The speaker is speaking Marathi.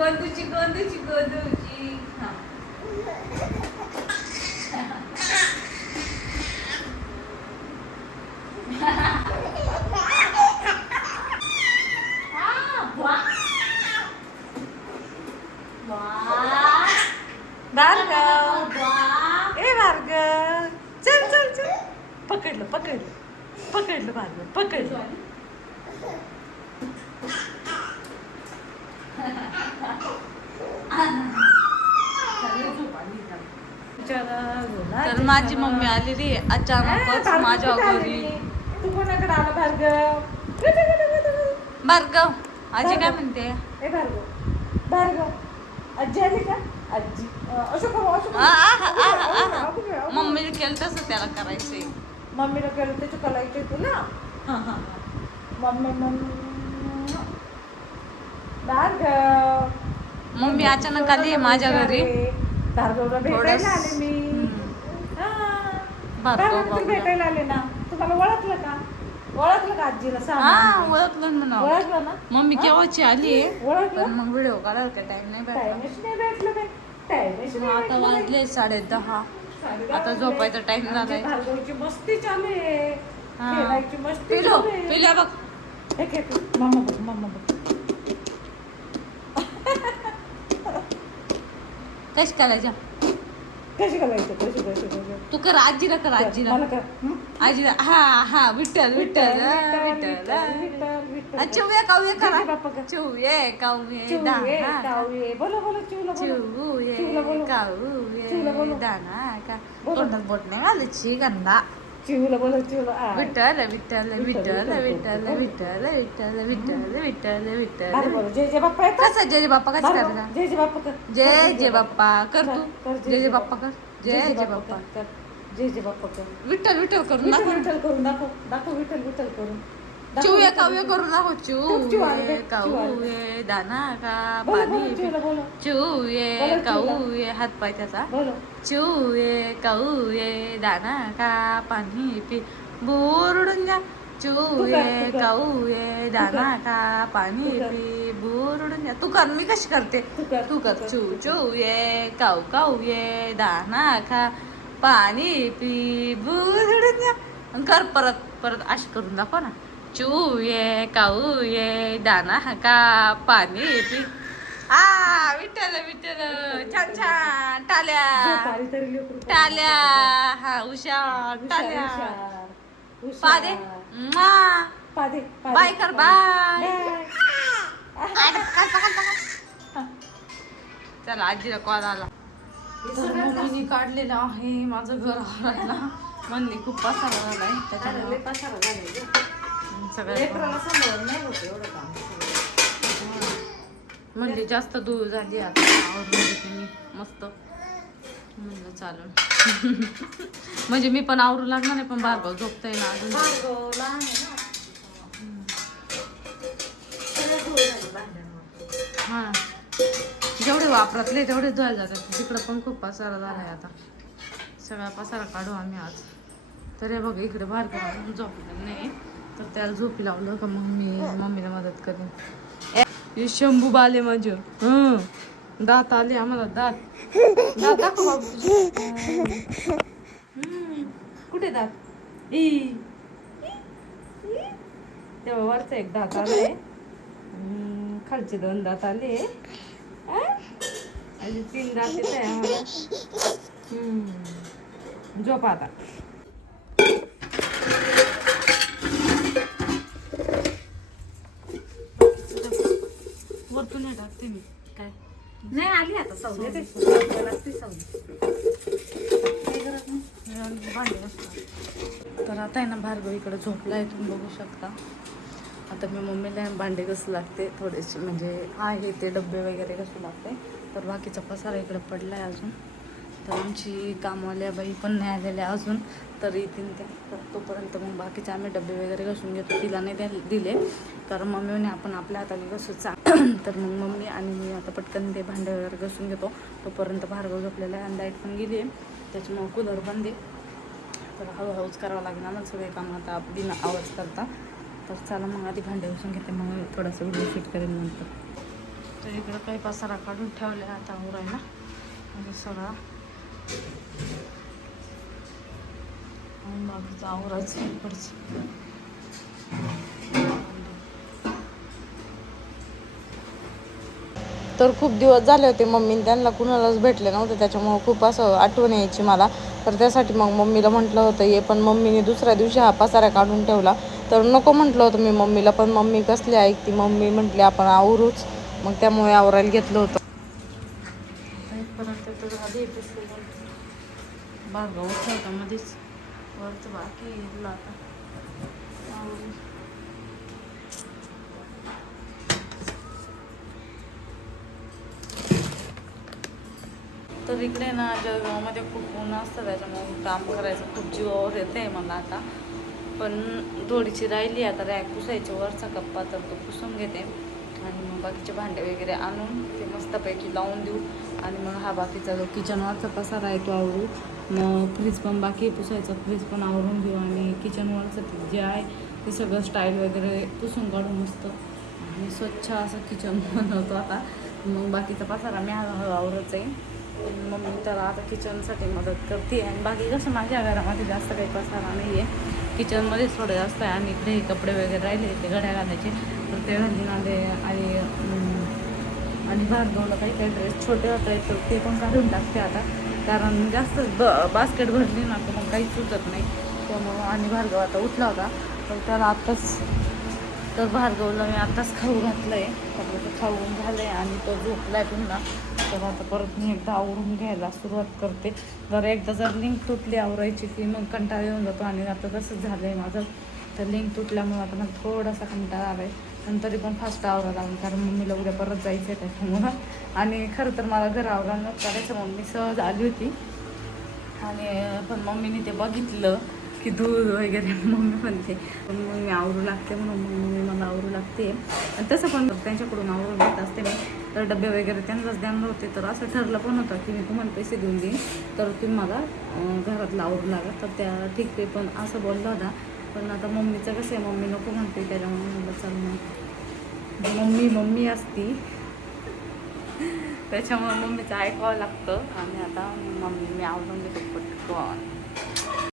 गोदूची गोदूची गोदूची. हा. भार्गव ए भार्गव चल चल चल पकडलं पकडलं पकडलं भार्गव पकडलं. तर माझी मम्मी आलेली अचानकच माझ्या घरी. तू कोणाकडे आला भार्गव? भार्गव आजी काय म्हणते? ए भार्गव भार्गव आजी आली का? आजी मम्मीने केलं तसं त्याला करायचंय. मम्मीला केलं त्याची करायचंय तुला. Mummy mummy Bhargava. मम्मी अचानक आली माझ्या घरी. भार्गवला भेटायला आले मी. भार्गव भेटायला आले ना. तुम्हाला ओळखलं का? ओळखलं का आजीला? सांग. ओळखलं ना. ओळखलं ना. मम्मी केव्हाची आली ओळखलं. मग व्हिडिओ काढायला काय टाइम नाही भेटला. आता वाजले 10:30. आता झोपायचा टाइम झालाय. भार्गवची मस्ती चालू आहे. खेळायची मस्ती चालू आहे. पिल्या बघ. हे घे मम्मा बघ मम्मा बघ. कशी करायच्या? कशी करायचं? कशी कशी तू कर. आजीला कर. आजीला आजीला. हा हा विठ्ठल विठ्ठल विठ्ठल. चिवये कावये करा. चिवये कावये कावये बोलो बोलो. चिवला चिवये कावये दाना का तोंडात बोट नाही घालायची गंदा. चिवला बोलो चिवला. विठ्ठल विठ्ठल विठ्ठल विठ्ठल विठ्ठल विठ्ठल विठ्ठल विठ्ठल विठ्ठल. जय जय बाप्पा. कसं जय जय बाप्पा कसं करायचा? जय जय बाप्पा कर. जय जय बाप्पा कर. तू जय जय बाप्पा कर. जय जय बाप्पा कर. जय जय बाप्पा कर. विठ्ठल विठ्ठल करून दाखव. विठ्ठल करून दाखव. दाखव विठ्ठल विठ्ठल करून. चिवये कावये करून दाखव. चिवये कावये दाना का पाणी. चिवये कावये हात पाय त्याचा. चिवये कावये दाना का पाणी पी बुरडून जा. चिवये कावये दाना का पाणी पी बुरडून जा. तू कर. मी कशी करते? तू कर. चिवये काव कावये दाना खा पाणी पी बुरडून जा. कर परत परत अशी करून दाखव ना. चिवये कावये दाना का पाणी पी. हा विठ्ठल विठ्ठल. छान छान. टाल्या टाल्या. हा हुशार टाल्या. पादे पादे. बाय कर. बाय. चला आजीला कॉल आला. मम्मीने काढलेलं आहे माझं घर आवरायला. म्हणली खूप पसारा झालाय त्याच्यामुळे. पसारा झालाय म्हणजे जास्त दूर झाली. आता आवरून घेते मी मस्त. म्हणलं चालून म्हणजे मी पण आवरू लागणार नाही. पण भार्गव झोपतंय ना अजून. हा जेवढे वापरातले तेवढे धुवायला जातात. तिकडं पण खूप पसारा झालाय. आता सगळा पसारा काढू आम्ही आज. तर हे बघ इकडे भार्गव झोपलेलं नाही. तर त्याला झोपी लावलं का मग मी मम्मीला मदत करेन. हे शंभू बाले माझे. दात आले आम्हाला. दात दात दाखव बाबू तुझे. कुठे दात? तेव्हा वरचा एक दात आलाय. खालचे 2 दात आले. अजून 3 दात येत आहे आम्हाला. झोप आता. वरतून टाकते मी. काय नाही आली आता सवली. लागते सवली. भांडे असतात. तर आता आहे ना भार्गव इकडे झोपलाय. तुम्ही बघू शकता. आता मी मम्मीला भांडे कसं लागते थोडेसे म्हणजे आहे ते डब्बे वगैरे कसं लागते. तर बाकीचा पसारा इकडे पडलाय अजून. तर आमची कामवाल्या बाई पण नाही आलेल्या अजून. तर येतील त्या. तर तोपर्यंत मग बाकीचे आम्ही डबे वगैरे घासून घेतो. तिला नाही दिले कारण मम्मीने आपण आपल्या हाताने घसून तर मग मम्मी आणि मी आता पटकन ते भांडे वगैरे घसून घेतो. तोपर्यंत भार्गव झोपलेला आहे आणि लाईट पण गेली आहे. त्याच्यामुळे कूलर बंद आहे. तर हळूहळूच करावं लागेल आम्हाला सगळे काम आता बिना आवाज करता. तर चला मग आधी भांडे घासून घेते. मग थोडंसं व्हिडिओ शूट करेन नंतर. तर इकडं काही पसारा काढून ठेवले आता आवरायला म्हणजे सगळा बाकीचं आवरायचं इकडचं. तर खूप दिवस झाले होते मम्मीने त्यांना कुणालाच भेटले नव्हते, त्याच्यामुळं खूप असं आठवण यायची मला. तर त्यासाठी मग मम्मीला म्हटलं होतं ये, पण मम्मीने दुसऱ्या दिवशी हा पसारा काढून ठेवला. तर नको म्हटलं होतं मी मम्मीला, पण मम्मी कसली ऐकती. मम्मी म्हटली आपण आवरूच, मग त्यामुळे आवरायला घेतलं होतं. बागा उठवता मध्येच वरचं बाकी आता तर इकडे ना जळगावमध्ये खूप ऊन असतं, त्याच्यामुळे काम करायचं खूप जीवावर येतं आहे मला आता. पण थोडीशी राहिली आता रॅक पुसायची, वरचा कप्पा तर तो पुसून घेते आणि मग बाकीचे भांडे वगैरे आणून ते मस्तपैकी लावून देऊ. आणि मग हा बाकीचा जो किचनवरचा पसारा आहे तो आवरू. मग फ्रीज पण बाकी पुसायचं, फ्रीज पण आवरून घेऊ आणि किचनवरचं जे आहे ते सगळं स्टाईल वगैरे पुसून काढून मस्त आणि स्वच्छ असं किचन बनवतो आता. मग बाकीचा पसारा मी आवरच आहे. मग मी तर आता किचनसाठी मदत करते आणि बाकी कसं माझ्या घरामध्ये जास्त काही पसारा नाही आहे, किचनमध्येच थोडं जास्त आहे. आणि इकडे कपडे वगैरे राहिले ते घड्या घालायचे तर ते घालून आले. आणि भार्गवला काही काही ड्रेस छोटे होता तर ते पण काढून टाकते आता, कारण जास्त बास्केट भरली ना तर मग काहीच सुचत नाही. त्यामुळं आणि भार्गव आता उठला होता तर त्याला आत्ताच, तर भार्गवला मी आत्ताच खाऊ घातलं आहे. तर खाऊन झालं आहे आणि तो झोपला आहे पुन्हा. तर आता परत मी एकदा आवरून घ्यायला सुरुवात करते. जर एकदा जर लिंक तुटली आवरायची की मग कंटाळा येऊन जातो आणि आता तसंच झालं आहे माझं. तर लिंक तुटल्यामुळे आता मला थोडासा कंटाळा आला आहे, पण तरी पण फास्ट आवरा लागून, कारण मम्मीला उद्या परत जायचं आहे त्याच्यामुळं. आणि खरं तर मला घर आवरायला करायचं, मम्मी सहज आली होती आणि पण मम्मीने ते बघितलं की दूध वगैरे मम्मी म्हणते, पण मग मी आवरू लागते म्हणून मग मम्मी मला आवरू लागते. आणि तसं पण त्यांच्याकडून आवरून घेत असते मी. तर डबे वगैरे त्यांनाच द्यायला होते, तर असं ठरलं पण होतं की मी तुम्हाला पैसे देऊन देईन तर तुम्ही मला घरातलं आवरू लागत. तर त्या ठीक आहे, पण असं बोलला होता. पण आता मम्मीचं कसं आहे, मम्मी नको म्हणते, त्याच्यामुळे म्हटलं चल मग मम्मी असती त्याच्यामुळे मम्मीचं ऐकावं लागतं. आणि आता मम्मी मी आवडून घेतो पटकन.